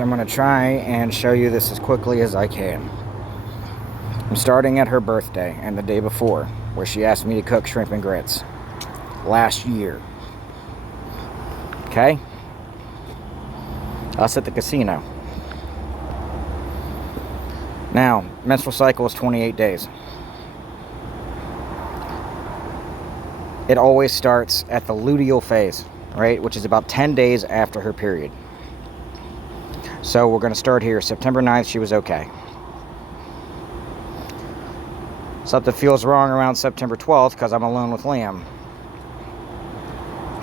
I'm going to try and show you this as quickly as I can. I'm starting at her birthday and the day before, where she asked me to cook shrimp and grits last year. Okay? Us at the casino. Now, menstrual cycle is 28 days. It always starts at the luteal phase, right? Which is about 10 days after her period. So we're going to start here. September 9th, she was okay. Something feels wrong around September 12th because I'm alone with Liam.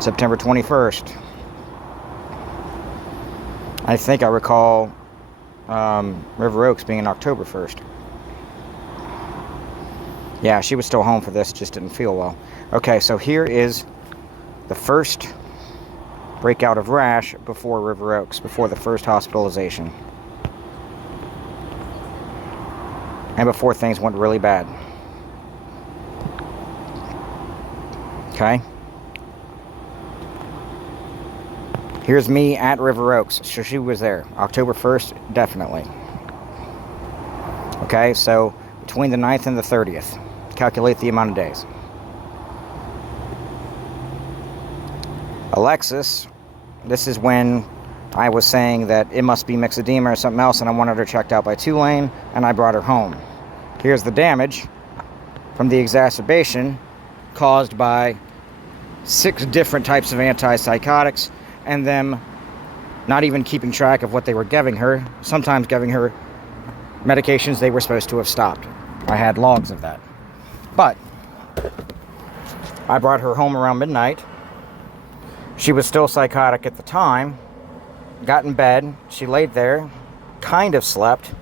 September 21st. I think I recall River Oaks being October 1st. Yeah, she was still home for this, just didn't feel well. Okay, so here is the first breakout of rash before River Oaks, before the first hospitalization. And before things went really bad. Okay? Here's me at River Oaks. So she was there. October 1st, definitely. Okay, so between the 9th and the 30th. Calculate the amount of days. Alexis, this is when I was saying that it must be myxedema or something else, and I wanted her checked out by Tulane, and I brought her home. Here's the damage from the exacerbation caused by 6 different types of antipsychotics, and them not even keeping track of what they were giving her, sometimes giving her medications they were supposed to have stopped. I had logs of that. But I brought her home around midnight. She was still psychotic at the time. Got in bed. She laid there, kind of slept.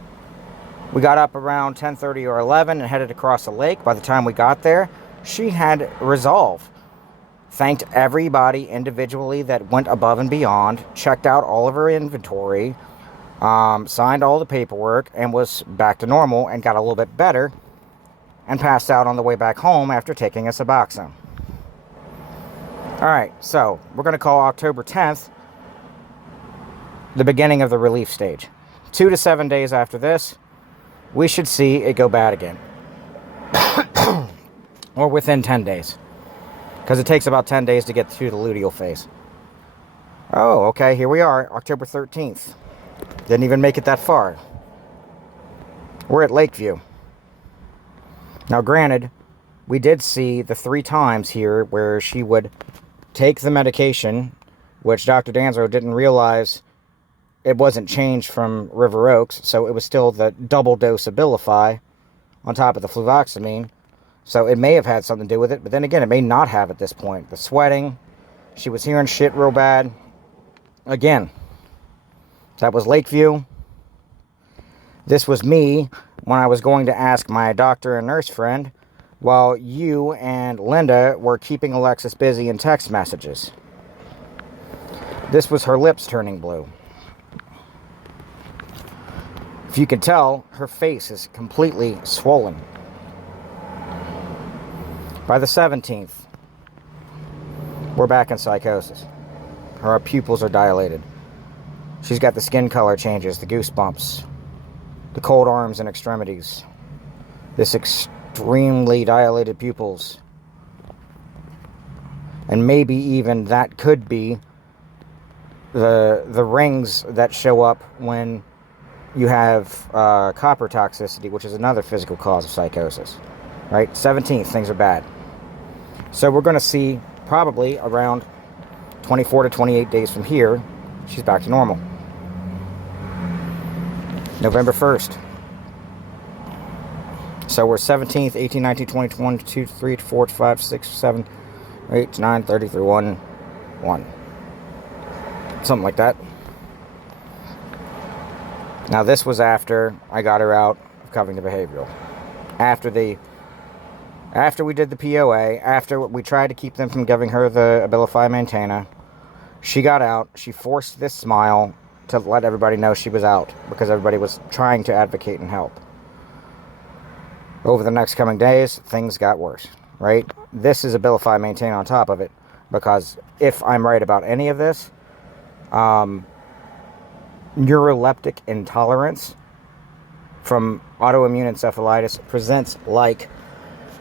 We got up around 10:30 or 11 and headed across the lake. By the time we got there, she had resolve. Thanked everybody individually that went above and beyond, checked out all of her inventory, signed all the paperwork, and was back to normal and got a little bit better, and passed out on the way back home after taking a Suboxone. Alright, so we're going to call October 10th the beginning of the relief stage. 2 to 7 days after this, we should see it go bad again. Or within 10 days. Because it takes about 10 days to get through the luteal phase. Oh, okay, here we are, October 13th. Didn't even make it that far. We're at Lakeview. Now, granted, we did see the 3 times here where she would take the medication, which Dr. Danzo didn't realize it wasn't changed from River Oaks, so it was still the double dose Abilify on top of the fluvoxamine. So it may have had something to do with it, but then again, it may not have at this point. The sweating, she was hearing shit real bad. Again, that was Lakeview. This was me when I was going to ask my doctor and nurse friend, while you and Linda were keeping Alexis busy in text messages. This was her lips turning blue. If you can tell, her face is completely swollen. By the 17th, we're back in psychosis. Her pupils are dilated. She's got the skin color changes, the goosebumps, the cold arms and extremities, this extremely dilated pupils. And maybe even that could be the rings that show up when you have copper toxicity, which is another physical cause of psychosis. Right? 17th, things are bad. So we're going to see probably around 24 to 28 days from here, she's back to normal. November 1st. So we're 17th, 18, 19, 20, 21, 2, 3, 4, 5, 6, 7, 8, 9, 30, 31, 1. Something like that. Now this was after I got her out of cognitive behavioral. After we did the POA, after we tried to keep them from giving her the Abilify Maintainer, she got out. She forced this smile to let everybody know she was out because everybody was trying to advocate and help. Over the next coming days, things got worse, right? This is Abilify Maintainer on top of it, because if I'm right about any of this, neuroleptic intolerance from autoimmune encephalitis presents like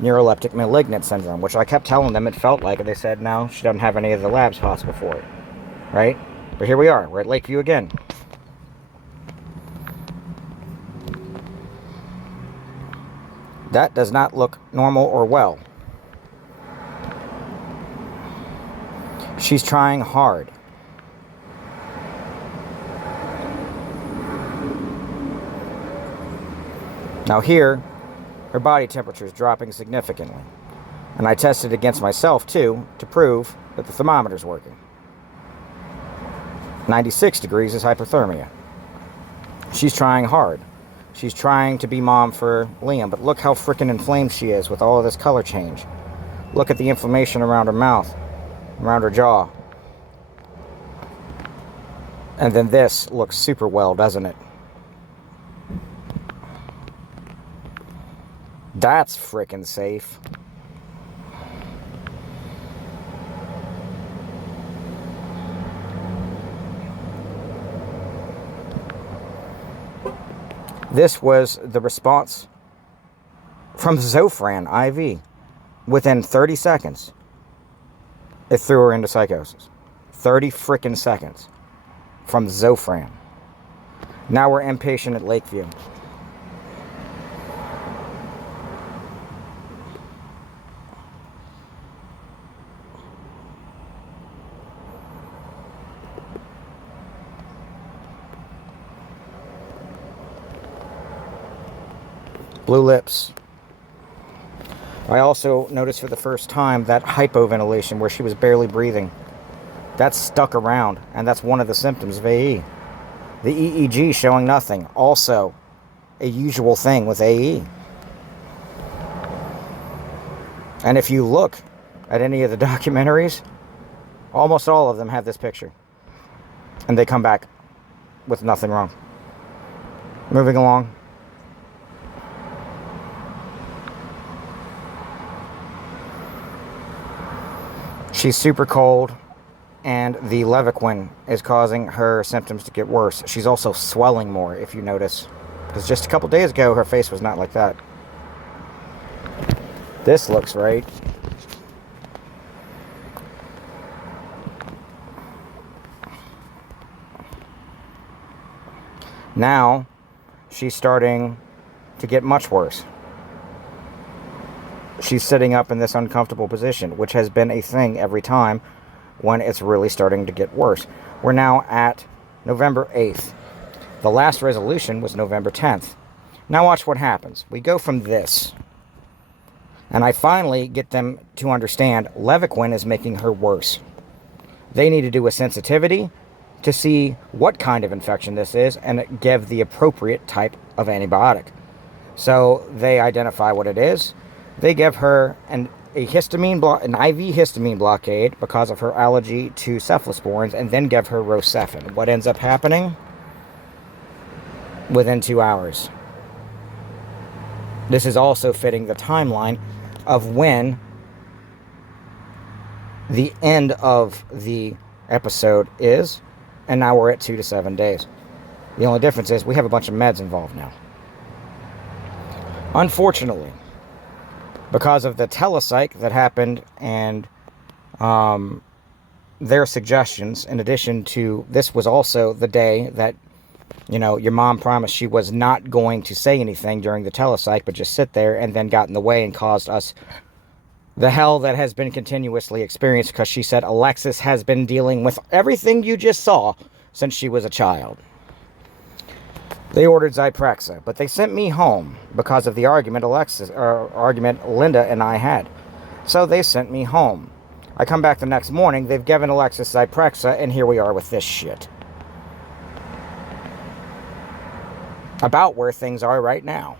neuroleptic malignant syndrome, which I kept telling them it felt like, and they said no, she doesn't have any of the labs possible for it, right? But here we are, we're at Lakeview again. That does not look normal or well. She's trying hard. Now here, her body temperature is dropping significantly. And I tested against myself too, to prove that the thermometer's working. 96 degrees is hypothermia. She's trying hard. She's trying to be mom for Liam, but look how freaking inflamed she is with all of this color change. Look at the inflammation around her mouth, around her jaw. And then this looks super well, doesn't it? That's freaking safe. This was the response from Zofran IV. Within 30 seconds, it threw her into psychosis. 30 freaking seconds from Zofran. Now we're inpatient at Lakeview. Blue lips. I also noticed for the first time that hypoventilation where she was barely breathing. That's stuck around, and that's one of the symptoms of AE. The EEG showing nothing. Also, a usual thing with AE. And if you look at any of the documentaries, almost all of them have this picture. And they come back with nothing wrong. Moving along. She's super cold, and the Levaquin is causing her symptoms to get worse. She's also swelling more, if you notice. Because just a couple days ago, her face was not like that. This looks right. Now, she's starting to get much worse. She's sitting up in this uncomfortable position, which has been a thing every time when it's really starting to get worse. We're now at November 8th. The last resolution was November 10th. Now watch what happens. We go from this, and I finally get them to understand Levaquin is making her worse. They need to do a sensitivity to see what kind of infection this is and give the appropriate type of antibiotic. So they identify what it is. They give her an IV histamine blockade because of her allergy to cephalosporins, and then give her Rocephin. What ends up happening? Within 2 hours. This is also fitting the timeline of when the end of the episode is, and now we're at 2 to 7 days. The only difference is we have a bunch of meds involved now. Unfortunately, because of the telepsych that happened and their suggestions, in addition to, this was also the day that, you know, your mom promised she was not going to say anything during the telepsych, but just sit there, and then got in the way and caused us the hell that has been continuously experienced, because she said Alexis has been dealing with everything you just saw since she was a child. They ordered Zyprexa, but they sent me home because of the argument Linda and I had. So they sent me home. I come back the next morning, they've given Alexis Zyprexa, and here we are with this shit. About where things are right now.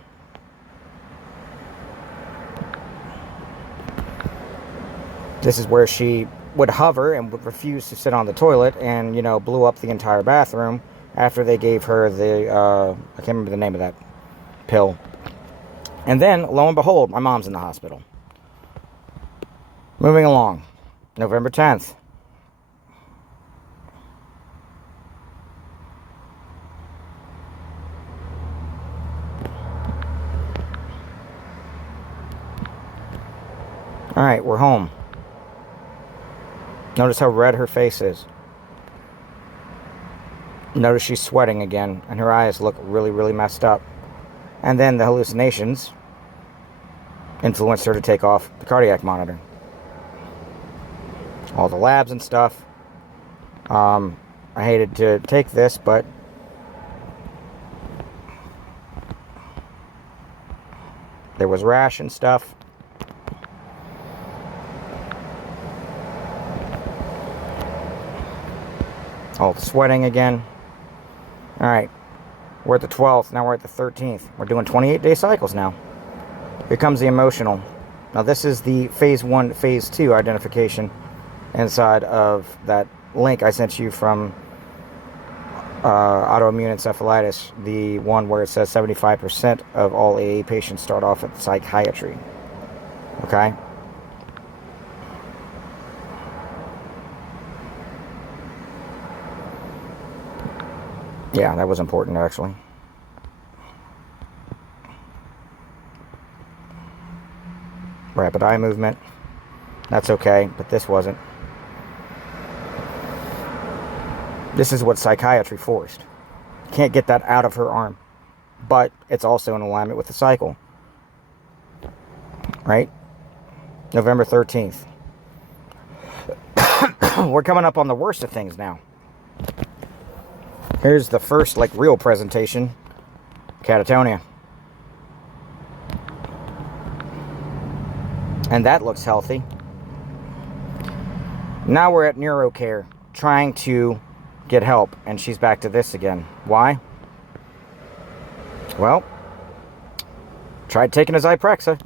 This is where she would hover and would refuse to sit on the toilet, and, you know, blew up the entire bathroom after they gave her the, I can't remember the name of that pill. And then, lo and behold, my mom's in the hospital. Moving along. November 10th. Alright, we're home. Notice how red her face is. Notice she's sweating again, and her eyes look really, really messed up. And then the hallucinations influenced her to take off the cardiac monitor. All the labs and stuff. I hated to take this, but there was rash and stuff. All the sweating again. Alright, we're at the 12th, now we're at the 13th. We're doing 28-day cycles now. Here comes the emotional. Now this is the phase 1, phase 2 identification inside of that link I sent you from autoimmune encephalitis, the one where it says 75% of all AA patients start off at psychiatry. Okay? Yeah, that was important, actually. Rapid eye movement. That's okay, but this wasn't. This is what psychiatry forced. Can't get that out of her arm. But it's also in alignment with the cycle. Right? November 13th. We're coming up on the worst of things now. Here's the first, like, real presentation. Catatonia. And that looks healthy. Now we're at neurocare, trying to get help, and she's back to this again. Why? Well, tried taking a Zyprexa.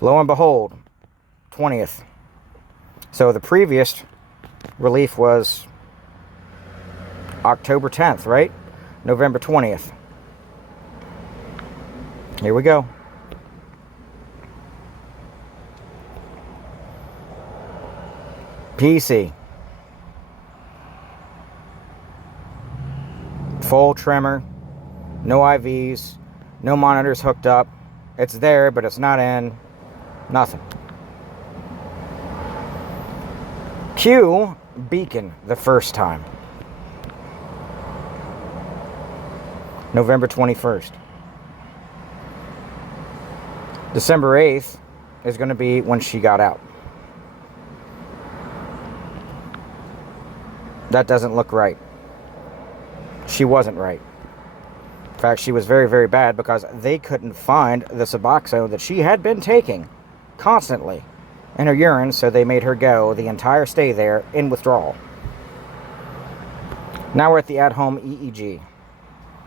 Lo and behold, 20th. So the previous relief was October 10th, right? November 20th. Here we go. PC. Full tremor. No IVs. No monitors hooked up. It's there, but it's not in. Nothing. Q beacon the first time. November 21st. December 8th is going to be when she got out. That doesn't look right. She wasn't right. In fact, she was very, very bad because they couldn't find the Suboxone that she had been taking constantly in her urine, so they made her go the entire stay there in withdrawal. Now we're at the at-home EEG,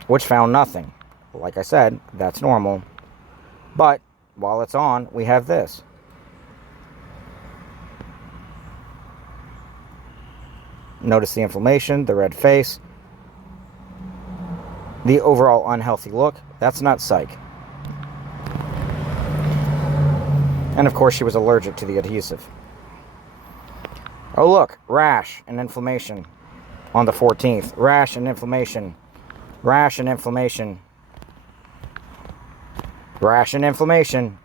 which found nothing. Like I said, that's normal. But while it's on, we have this. Notice the inflammation, the red face, the overall unhealthy look. That's not psych. And of course, she was allergic to the adhesive. Oh look, rash and inflammation on the 14th. Rash and inflammation. Rash and inflammation. Rash and inflammation.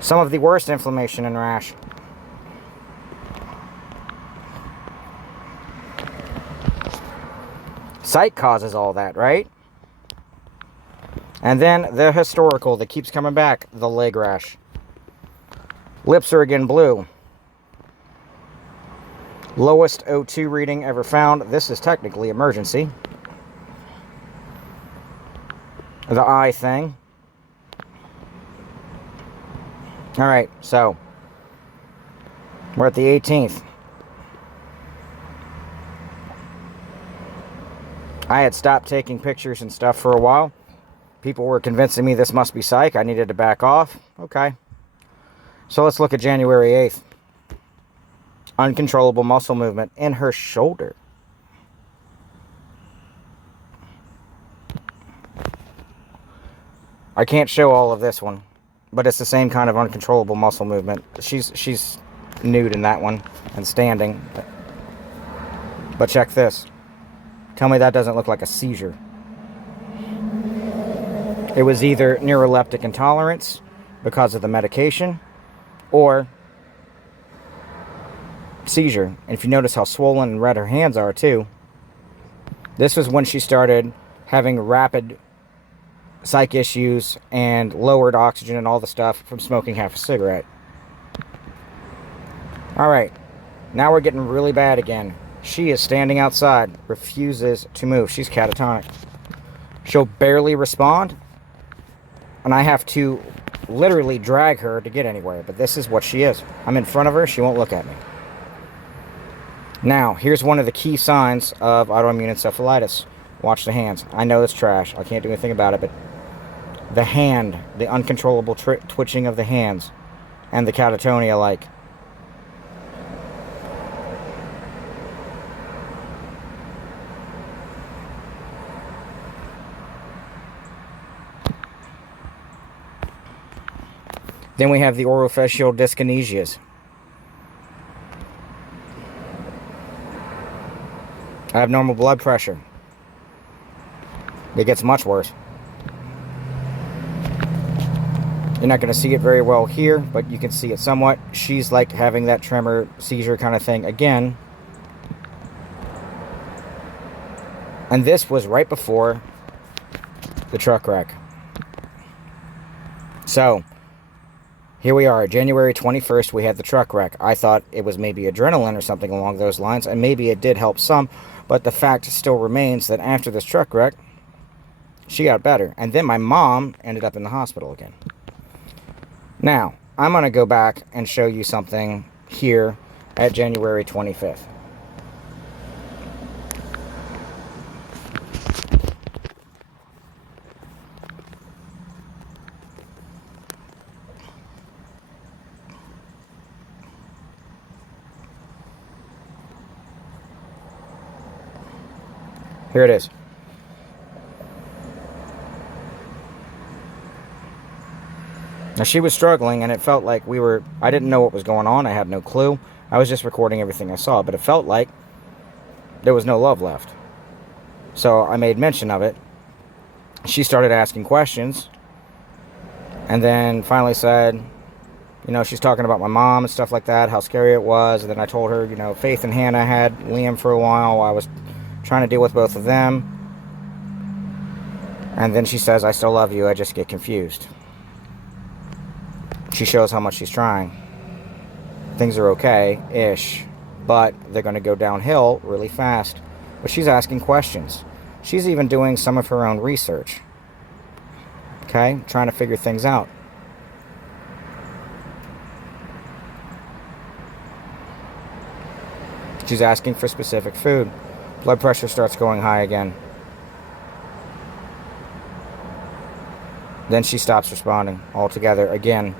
Some of the worst inflammation and rash. Psych causes all that, right? And then the historical that keeps coming back, the leg rash. Lips are again blue. Lowest O2 reading ever found. This is technically emergency. The eye thing. Alright, so we're at the 18th. I had stopped taking pictures and stuff for a while. People were convincing me this must be psych. I needed to back off. Okay. So let's look at January 8th. Uncontrollable muscle movement in her shoulder. I can't show all of this one, but it's the same kind of uncontrollable muscle movement. She's nude in that one and standing. But check this. Tell me that doesn't look like a seizure. It was either neuroleptic intolerance because of the medication or seizure. And if you notice how swollen and red her hands are too, this was when she started having rapid psych issues and lowered oxygen and all the stuff from smoking half a cigarette. Alright, now we're getting really bad again. She is standing outside, refuses to move. She's catatonic. She'll barely respond, and I have to literally drag her to get anywhere, but this is what she is. I'm in front of her, she won't look at me. Now, here's one of the key signs of autoimmune encephalitis. Watch the hands. I know it's trash. I can't do anything about it, but the hand, the uncontrollable twitching of the hands, and the catatonia, like. Then we have the orofacial dyskinesias. I have normal blood pressure. It gets much worse. You're not going to see it very well here, but you can see it somewhat. She's like having that tremor, seizure kind of thing again. And this was right before the truck wreck. So, here we are, January 21st, we had the truck wreck. I thought it was maybe adrenaline or something along those lines, and maybe it did help some, but the fact still remains that after this truck wreck, she got better. And then my mom ended up in the hospital again. Now, I'm going to go back and show you something here at January 25th. Here it is. Now, she was struggling, and it felt like I didn't know what was going on. I had no clue. I was just recording everything I saw, but it felt like there was no love left. So I made mention of it. She started asking questions, and then finally said, she's talking about my mom and stuff like that, how scary it was. And then I told her, Faith and Hannah had Liam for a while. I was trying to deal with both of them. And then she says, I still love you, I just get confused. She shows how much she's trying. Things are okay-ish, but they're going to go downhill really fast. But she's asking questions. She's even doing some of her own research. Okay? Trying to figure things out. She's asking for specific food. Blood pressure starts going high again. Then she stops responding altogether again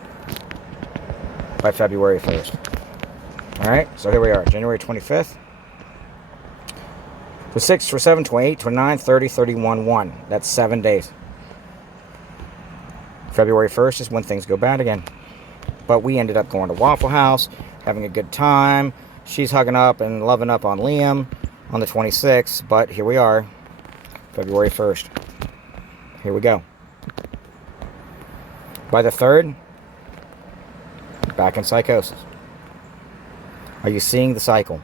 by February 1st. Alright, so here we are, January 25th. For 6, for 7, 28, 29, 30, 31, 1. That's 7 days. February 1st is when things go bad again. But we ended up going to Waffle House, having a good time. She's hugging up and loving up on Liam on the 26th, but here we are, February 1st. Here we go. By the 3rd, back in psychosis. Are you seeing the cycle?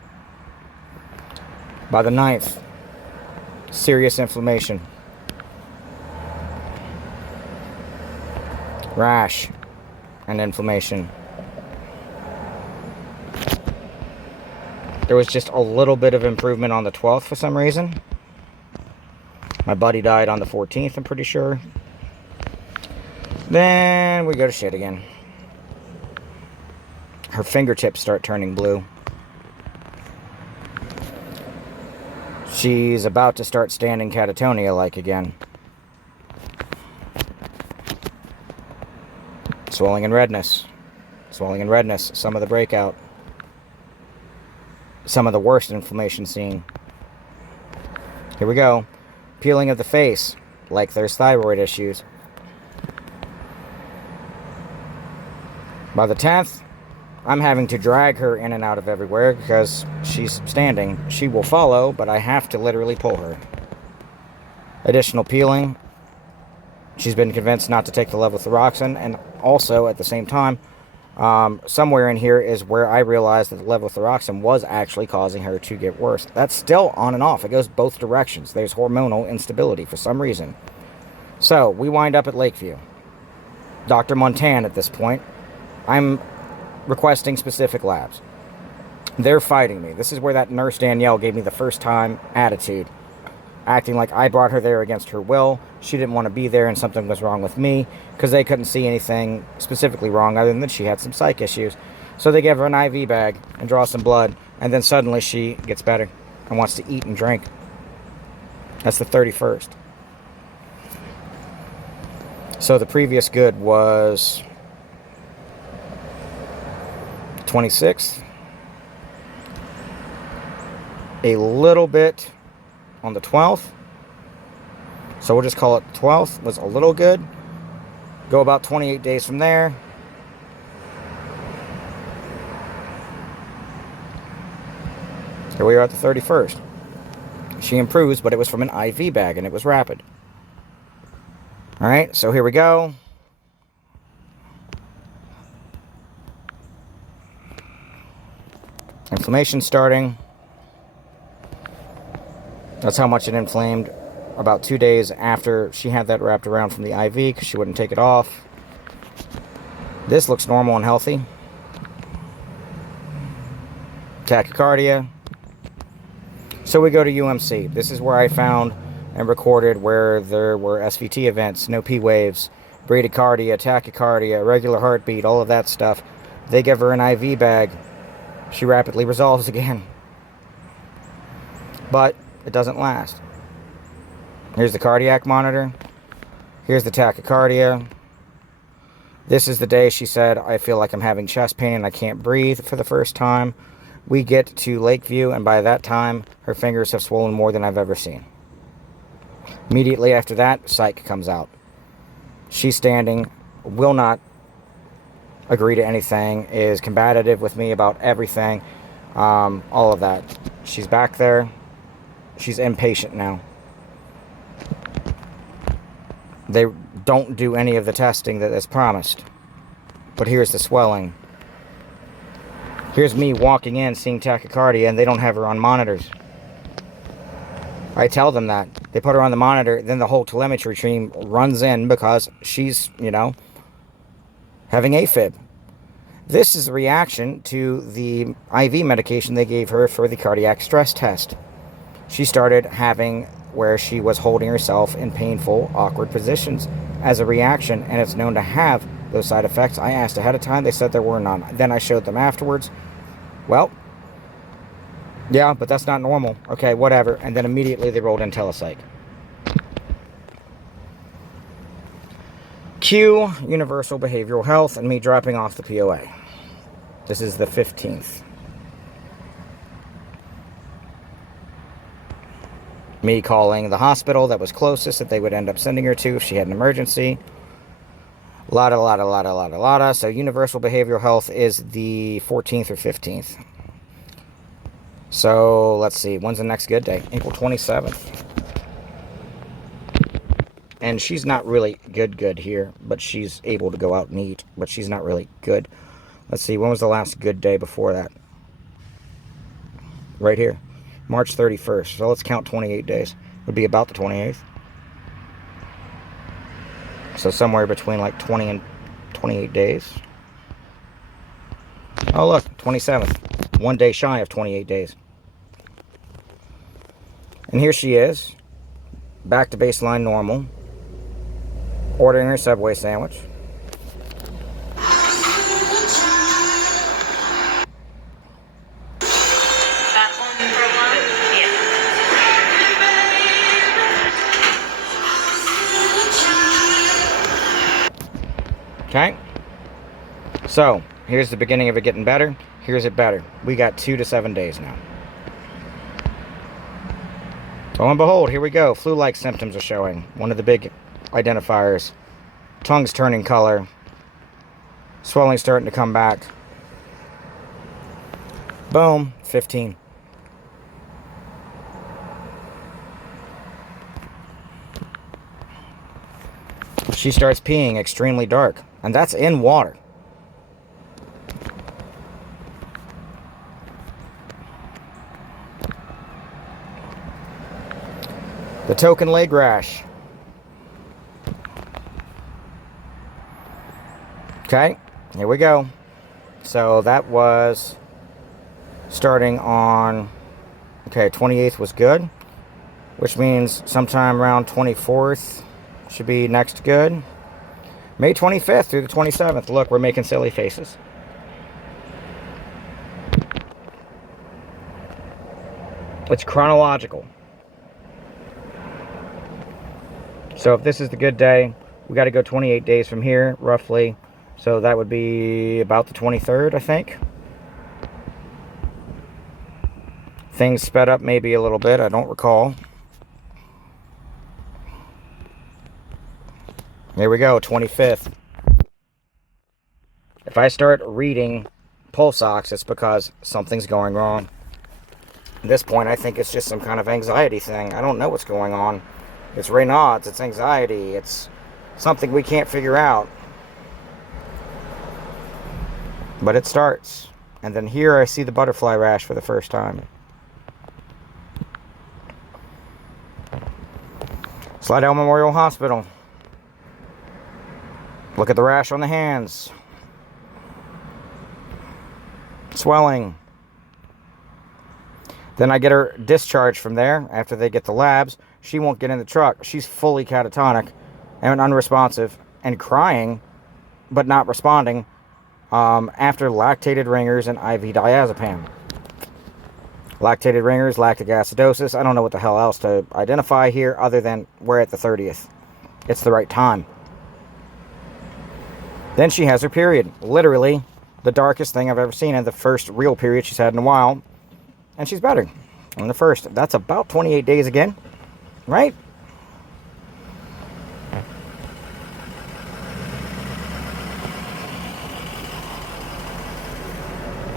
By the 9th, serious inflammation. Rash and inflammation. There was just a little bit of improvement on the 12th for some reason. My buddy died on the 14th, I'm pretty sure. Then we go to shit again. Her fingertips start turning blue. She's about to start standing catatonia-like again. Swelling and redness. Swelling and redness. Some of the breakout. Some of the worst inflammation seen. Here we go. Peeling of the face, like there's thyroid issues. By the 10th, I'm having to drag her in and out of everywhere because she's standing. She will follow, but I have to literally pull her. Additional peeling She's been convinced not to take the levothyroxine, and also at the same time, somewhere in here is where I realized that the levothyroxine was actually causing her to get worse. That's still on and off. It goes both directions. There's hormonal instability for some reason. So we wind up at Lakeview. Dr. Montan at this point. I'm requesting specific labs. They're fighting me. This is where that nurse Danielle gave me the first time attitude. Acting like I brought her there against her will. She didn't want to be there and something was wrong with me because they couldn't see anything specifically wrong other than that she had some psych issues. So they give her an IV bag and draw some blood, and then suddenly she gets better and wants to eat and drink. That's the 31st. So the previous good was 26th. A little bit on the 12th. So we'll just call it the 12th was a little good. Go about 28 days from there. Here we are at the 31st. She improves, but it was from an IV bag and it was rapid. Alright, so here we go. Inflammation starting. That's how much it inflamed about 2 days after she had that wrapped around from the IV because she wouldn't take it off. This looks normal and healthy. Tachycardia. So we go to UMC. This is where I found and recorded where there were SVT events, no P waves, bradycardia, tachycardia, irregular heartbeat, all of that stuff. They give her an IV bag. She rapidly resolves again. But it doesn't last. Here's the cardiac monitor. Here's the tachycardia. This is the day she said, I feel like I'm having chest pain and I can't breathe for the first time. We get to Lakeview, and by that time, her fingers have swollen more than I've ever seen. Immediately after that, psych comes out. She's standing, will not agree to anything, is combative with me about everything, all of that. She's back there. She's impatient now. They don't do any of the testing that is promised. But here's the swelling. Here's me walking in, seeing tachycardia, and they don't have her on monitors. I tell them that. They put her on the monitor, then the whole telemetry team runs in because she's, having AFib. This is a reaction to the IV medication they gave her for the cardiac stress test. She started having where she was holding herself in painful, awkward positions as a reaction, and it's known to have those side effects. I asked ahead of time. They said there were none. Then I showed them afterwards. Well, yeah, but that's not normal. Okay, whatever. And then immediately they rolled in telepsych. Cue Universal Behavioral Health and me dropping off the POA. This is the 15th. Me calling the hospital that was closest that they would end up sending her to if she had an emergency. Lotta. So Universal Behavioral Health is the 14th or 15th. So let's see. When's the next good day? April 27th. And she's not really good here, but she's able to go out and eat, but she's not really good. Let's see. When was the last good day before that? Right here. March 31st. So let's count 28 days. Would be about the 28th. So somewhere between like 20 and 28 days. Oh look, 27th. 1 day shy of 28 days. And here she is. Back to baseline normal. Ordering her Subway sandwich. Okay, so here's the beginning of it getting better. Here's it better. We got 2 to 7 days now. Lo and behold, here we go. Flu-like symptoms are showing. One of the big identifiers. Tongue's turning color. Swelling starting to come back. Boom, 15. She starts peeing extremely dark, and that's in water. The token leg rash. Okay, here we go. So that was starting on, okay, 28th was good, which means sometime around 24th should be next good. May 25th through the 27th. Look, we're making silly faces. It's chronological. So if this is the good day, we got to go 28 days from here, roughly. So that would be about the 23rd, I think. Things sped up maybe a little bit. I don't recall. Here we go, 25th. If I start reading pulse ox, it's because something's going wrong. At this point, I think it's just some kind of anxiety thing. I don't know what's going on. It's Raynaud's, it's anxiety, it's something we can't figure out. But it starts. And then here I see the butterfly rash for the first time. Slidell Memorial Hospital. Look at the rash on the hands. Swelling. Then I get her discharged from there after they get the labs. She won't get in the truck. She's fully catatonic and unresponsive and crying, but not responding after lactated ringers and IV diazepam. Lactated ringers, lactic acidosis. I don't know what the hell else to identify here other than we're at the 30th. It's the right time. Then she has her period. Literally the darkest thing I've ever seen, and the first real period she's had in a while. And she's better on the first. That's about 28 days again, right?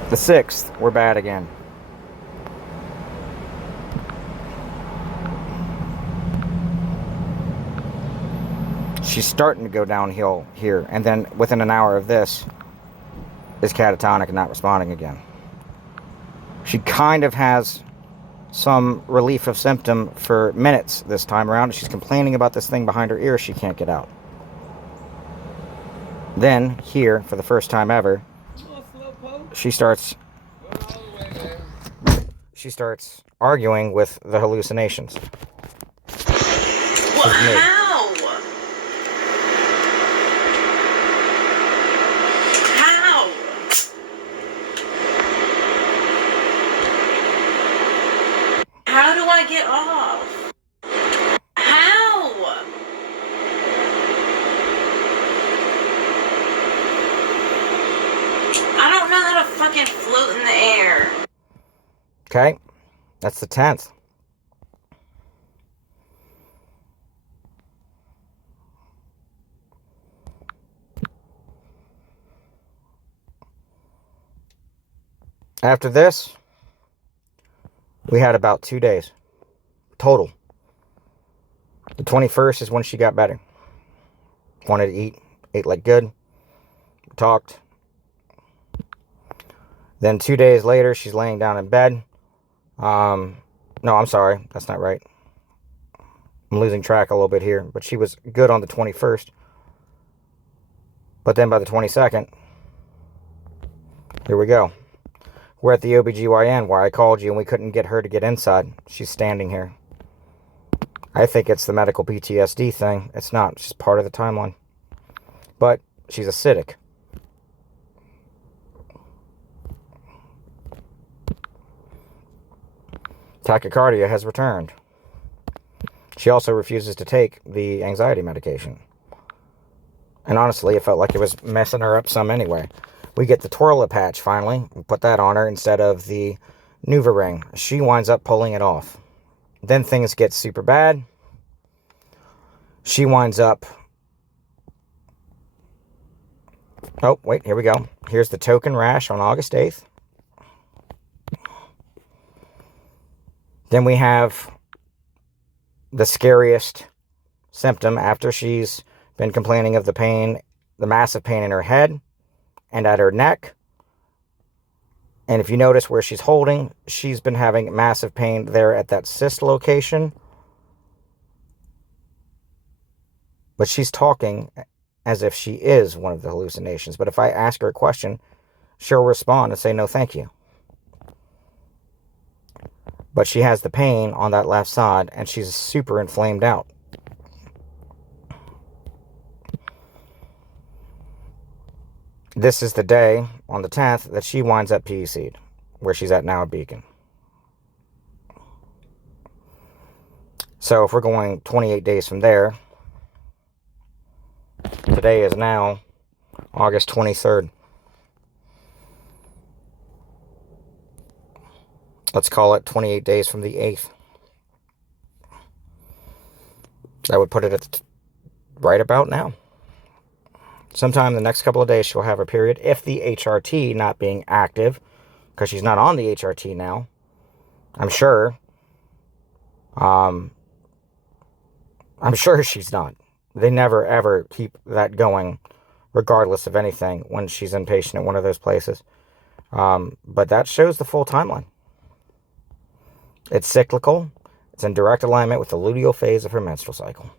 The 6th, we're bad again. She's starting to go downhill here, and then within an hour of this is catatonic and not responding again. She kind of has some relief of symptom for minutes this time around. She's complaining about this thing behind her ear she can't get out. Then, here, for the first time ever, she starts arguing with the hallucinations. Well, how? How? How do I get off? How? I don't know how to fucking float in the air. Okay, that's the 10th. After this, we had about 2 days total. The 21st is when she got better. Wanted to eat, ate like good, talked. Then 2 days later, she's laying down in bed. No, I'm sorry, that's not right. I'm losing track a little bit here, but she was good on the 21st. But then by the 22nd, here we go. We're at the OBGYN where I called you and we couldn't get her to get inside. She's standing here. I think it's the medical PTSD thing. It's not. It's just part of the timeline. But she's acidic. Tachycardia has returned. She also refuses to take the anxiety medication. And honestly, it felt like it was messing her up some anyway. We get the Twirl patch finally. We put that on her instead of the NuvaRing. She winds up pulling it off. Then things get super bad. She winds up... Oh, wait, here we go. Here's the token rash on August 8th. Then we have the scariest symptom after she's been complaining of the pain, the massive pain in her head and at her neck. And if you notice where she's holding, she's been having massive pain there at that cyst location. But she's talking as if she is one of the hallucinations. But if I ask her a question, she'll respond and say, no, thank you. But she has the pain on that left side, and she's super inflamed out. This is the day, on the 10th, that she winds up PEC'd, where she's at now at Beacon. So if we're going 28 days from there, today is now August 23rd. Let's call it 28 days from the 8th. That would put it at right about now. Sometime in the next couple of days, she'll have her period. If the HRT not being active, because she's not on the HRT now, I'm sure. I'm sure she's not. They never, ever keep that going, regardless of anything, when she's inpatient at one of those places. But that shows the full timeline. It's cyclical. It's in direct alignment with the luteal phase of her menstrual cycle.